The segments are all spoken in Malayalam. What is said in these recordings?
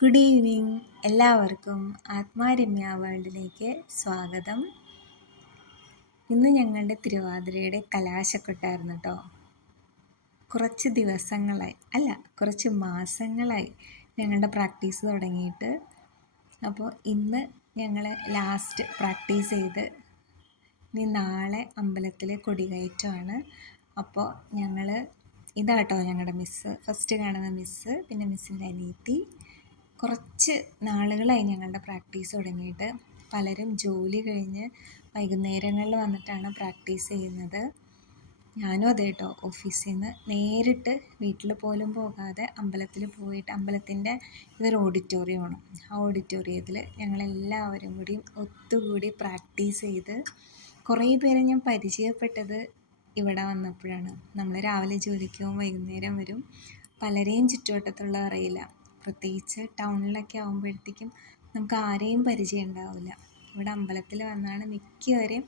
Good evening. എല്ലാവർക്കും ആത്മാരമ്യ വേൾഡിലേക്ക് സ്വാഗതം. ഇന്ന് ഞങ്ങളുടെ തിരുവാതിരയുടെ കലാശക്കൊട്ടായിരുന്നു കേട്ടോ. കുറച്ച് ദിവസങ്ങളായി കുറച്ച് മാസങ്ങളായി ഞങ്ങളുടെ പ്രാക്ടീസ് തുടങ്ങിയിട്ട്. അപ്പോൾ ഇന്ന് ഞങ്ങൾ ലാസ്റ്റ് പ്രാക്ടീസ് ചെയ്ത് ഇനി നാളെ അമ്പലത്തിൽ കൊടികയറ്റമാണ്. അപ്പോൾ ഇതാട്ടോ ഞങ്ങളുടെ മിസ്സ്, ഫസ്റ്റ് കാണുന്ന മിസ്സ്, പിന്നെ മിസ്സിൻ്റെ അനിയത്തി. കുറച്ച് നാളുകളായി ഞങ്ങളുടെ പ്രാക്ടീസ് തുടങ്ങിയിട്ട്. പലരും ജോലി കഴിഞ്ഞ് വൈകുന്നേരങ്ങളിൽ വന്നിട്ടാണ് പ്രാക്ടീസ് ചെയ്യുന്നത്. ഞാനും അതെ കേട്ടോ, ഓഫീസിൽ നിന്ന് നേരിട്ട് വീട്ടിൽ പോലും പോകാതെ അമ്പലത്തിൽ പോയിട്ട്, അമ്പലത്തിൻ്റെ ഇതൊരു ഓഡിറ്റോറിയമാണ്. ആ ഓഡിറ്റോറിയത്തിൽ ഞങ്ങളെല്ലാവരും കൂടി ഒത്തുകൂടി പ്രാക്ടീസ് ചെയ്ത്. കുറേ പേരെ ഞാൻ പരിചയപ്പെട്ടത് ഇവിടെ വന്നപ്പോഴാണ്. നമ്മൾ രാവിലെ ജോലിക്ക് പോകും, വൈകുന്നേരം വരും. പലരെയും ചുറ്റുവട്ടത്തുള്ള അറിയില്ല. പ്രത്യേകിച്ച് ടൗണിലൊക്കെ ആകുമ്പോഴത്തേക്കും നമുക്ക് ആരെയും പരിചയം ഉണ്ടാവില്ല. ഇവിടെ അമ്പലത്തിൽ വന്നാണ് മിക്കവരെയും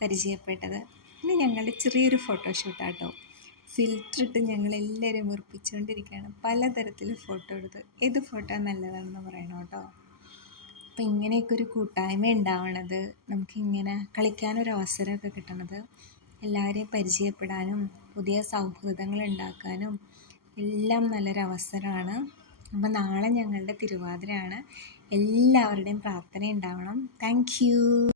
പരിചയപ്പെട്ടത്. പിന്നെ ഞങ്ങളുടെ ചെറിയൊരു ഫോട്ടോഷൂട്ടാട്ടോ. ഫിൽറ്റർ ഇട്ട് ഞങ്ങളെല്ലാവരും ഉറപ്പിച്ചുകൊണ്ടിരിക്കുകയാണ്. പലതരത്തിൽ ഫോട്ടോ എടുത്ത് ഏത് ഫോട്ടോ നല്ലതാണെന്ന് പറയണം കേട്ടോ. അപ്പം ഇങ്ങനെയൊക്കെ ഒരു കൂട്ടായ്മ ഉണ്ടാവണത്, നമുക്കിങ്ങനെ കളിക്കാനൊരു അവസരമൊക്കെ കിട്ടണത്, എല്ലാവരെയും പരിചയപ്പെടാനും പുതിയ സൗഹൃദങ്ങൾ ഉണ്ടാക്കാനും എല്ലാം നല്ലൊരവസരമാണ്. അപ്പം നാളെ ഞങ്ങളുടെ തിരുവാതിരയാണ്. എല്ലാവരുടെയും പ്രാർത്ഥന ഉണ്ടാവണം. Thank you.